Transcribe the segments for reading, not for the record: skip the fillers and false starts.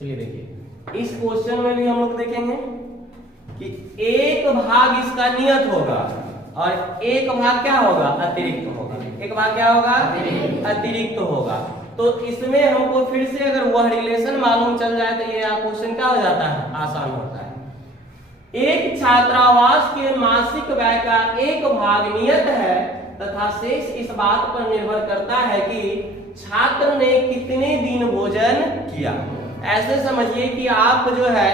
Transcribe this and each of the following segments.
चलिए देखिए, इस क्वेश्चन में भी हम लोग देखेंगे कि एक भाग इसका नियत होगा और एक भाग क्या होगा, अतिरिक्त होगा। एक भाग क्या होगा, अतिरिक्त होगा। तो इसमें हमको फिर से अगर वह रिलेशन मालूम चल जाए तो ये क्वेश्चन क्या हो जाता है, आसान होता है। एक छात्रावास के मासिक व्यय का एक भाग नियत है तथा शेष इस बात पर निर्भर करता है कि छात्र ने कितने दिन भोजन किया। ऐसे समझिए कि आप जो है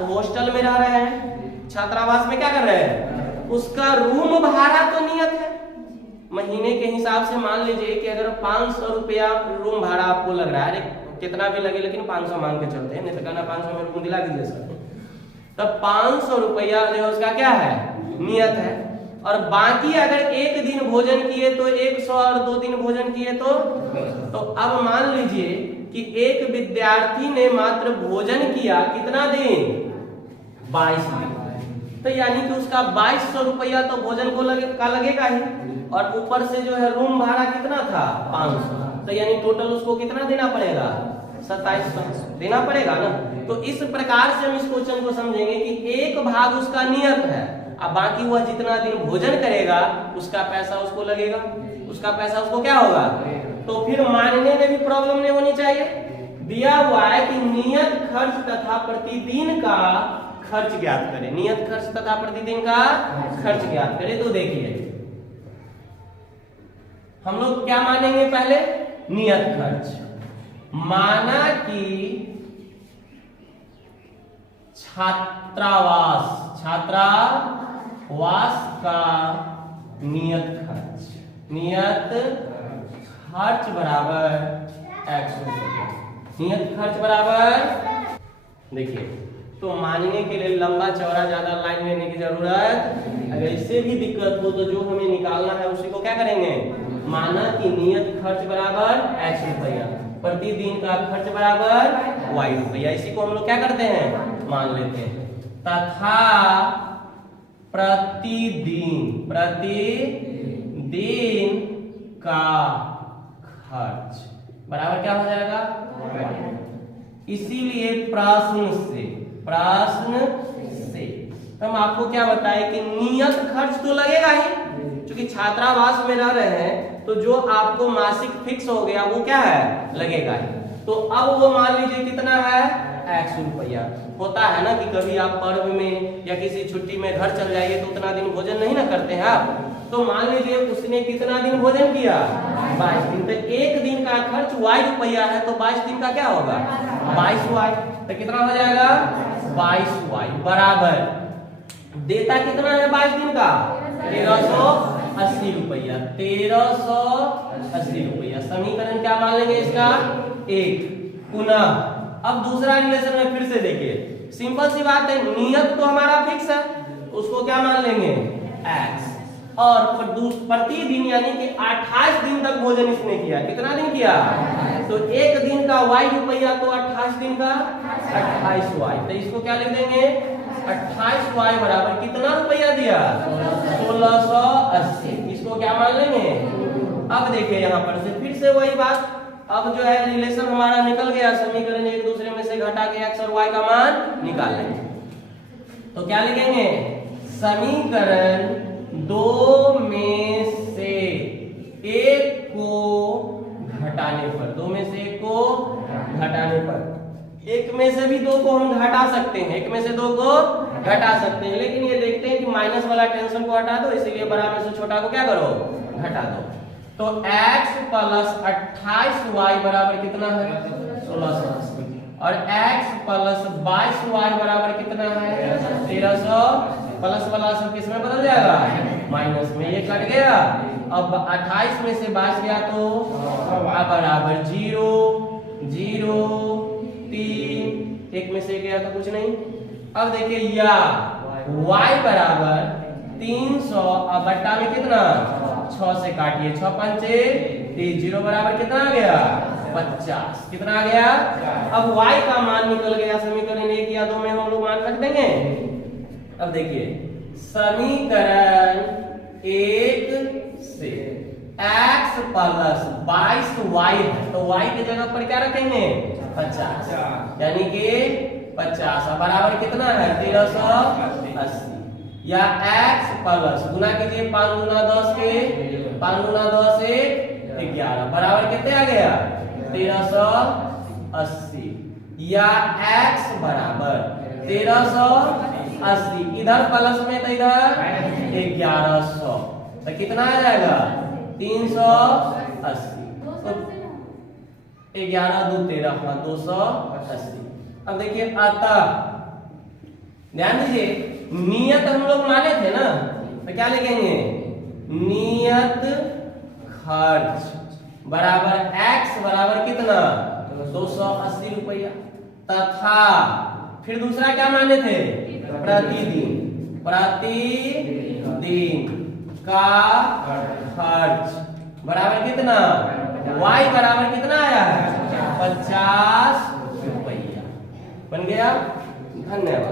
हॉस्टल में रह रहे हैं, छात्रावास में क्या कर रहे हैं, उसका रूम भाड़ा तो नियत है। महीने के हिसाब से मान लीजिए कि अगर 500 रुपया रूम भाड़ा आपको लग रहा है, अरे कितना भी लगे लेकिन 500 मांग के चलते हैं, नहीं तो कहना 500 में रूम दिला दीजिए सर। तब 500 रुपया जो है उसका क्या है, नियत है। और बाकी अगर एक दिन भोजन किए तो 100 और 2 दिन भोजन किए तो अब मान लीजिए कि एक विद्यार्थी ने मात्र भोजन किया कितना दिन, 22 दिन। तो यानी कि उसका 2200 रुपया तो भोजन को लगेगा ही, और ऊपर से जो है रूम भाड़ा कितना था, 500। तो यानी टोटल उसको कितना देना पड़ेगा, 2700 देना पड़ेगा ना। तो इस प्रकार से हम इस क्वेश्चन को समझेंगे कि एक भाग उसका नियत है, अब बाकी वह जितना दिन भोजन करेगा उसका पैसा उसको लगेगा, उसका पैसा उसको क्या होगा। तो फिर मानने में भी प्रॉब्लम नहीं होनी चाहिए। दिया हुआ है कि नियत खर्च तथा प्रतिदिन का खर्च ज्ञात करें, नियत खर्च तथा प्रतिदिन का खर्च ज्ञात करें। तो देखिए हम लोग क्या मानेंगे, पहले नियत खर्च। माना कि छात्रावास का नियत खर्च बराबर x रुपया। नियत खर्च बराबर, देखिए तो मानने के लिए लंबा चौड़ा ज्यादा लाइन लेने की जरूरत, अगर इससे भी दिक्कत हो तो जो हमें निकालना है उसी को क्या करेंगे, माना कि नियत खर्च बराबर x रुपया, प्रतिदिन का खर्च बराबर y रुपया। इसी को हम लोग क्या करते हैं, मान लेते हैं। तथा प्रतिदिन का खर्च बराबर क्या हो जाएगा, इसीलिए प्रश्न से हम आपको क्या बताएं कि नियत खर्च तो लगेगा ही, क्योंकि छात्रावास में रह रहे हैं तो जो आपको मासिक फिक्स हो गया वो क्या है, लगेगा ही। तो अब वो मान लीजिए कितना है, x रुपया। होता है ना कि कभी आप पर्व में या किसी छुट्टी में घर चल जाइए तो उतना दिन भोजन नहीं ना करते हैं आप। तो मान लीजिए उसने कितना दिन भोजन किया, 22 दिन। तो एक दिन का खर्च y रुपया है तो 22 दिन का क्या होगा, 22y। तो कितना हो जाएगा, 22y बराबर देता कितना है 22 दिन का, 1380 रुपया। 1380 रुपया समीकरण क्या मान लेंगे इसका, 1। पुनः अब दूसरा रिलेशन में फिर से देखिए, सिंपल सी बात है, नियत तो हमारा फिक्स है, उसको क्या मान लेंगे, x। और प्रतिदिन यानी कि 28 दिन तक भोजन इसने किया, कितना दिन किया, तो एक दिन का y रुपया तो 28 दिन का 28y। तो इसको क्या लिख देंगे, 28y बराबर कितना रुपया दिया, 1680। इसको क्या मान लेंगे। अब देखिए यहाँ पर से फिर से वही बात, अब जो है रिलेशन हमारा निकल गया, समीकरण एक दूसरे में से घटा के x और y का मान निकाल लेंगे। तो क्या लिखेंगे, समीकरण 2 में से एक को घटाने पर, 2 में से एक को घटाने पर, एक में से भी 2 को हम घटा सकते हैं, एक में से 2 को घटा सकते हैं, लेकिन ये देखते हैं कि माइनस वाला टेंशन को हटा दो, इसीलिए बड़ा में से छोटा को क्या करो, घटा दो। तो x प्लस 28y बराबर कितना है, 1680। और x प्लस 22y बराबर कितना है, 1300। प्लस वाला सब किस में बदल जाएगा, माइनस में, ये कट गया। अब 28 में से 22 गया तो बराबर 0 0 3, एक में से गया तो कुछ नहीं। अब देखिए या y बराबर 300, अब बट्टा में कितना, 6 से काटिए, 6 पंचे 0 बराबर कितना आ गया, 50। कितना आ गया, अब y का मान निकल गया। समीकरण 1 या 2 में हम लोग मान रख देंगे। अब देखिए समीकरण 1 से x प्लस 22y है, तो y की जगह पर क्या रखेंगे, 50, यानी कि 50 बराबर कितना है 1380, या x प्लस गुना कीजिए 5 गुना 10 के 5 गुना 10 से 11 बराबर कितने आ गया 1380, या x बराबर 1380 इधर प्लस में तो इधर 1100 तो कितना आ जाएगा 380, तो 11 2 13 हाँ 280। अब देखिए अतः ध्यान दीजिए नियत हम लोग माने थे ना, तो क्या लिखेंगे नियत खर्च बराबर x बराबर कितना 280 रुपया, तथा फिर दूसरा क्या माने थे प्रतिदिन का खर्च बराबर कितना y बराबर कितना आया है 50 रुपया। बन गया। धन्यवाद।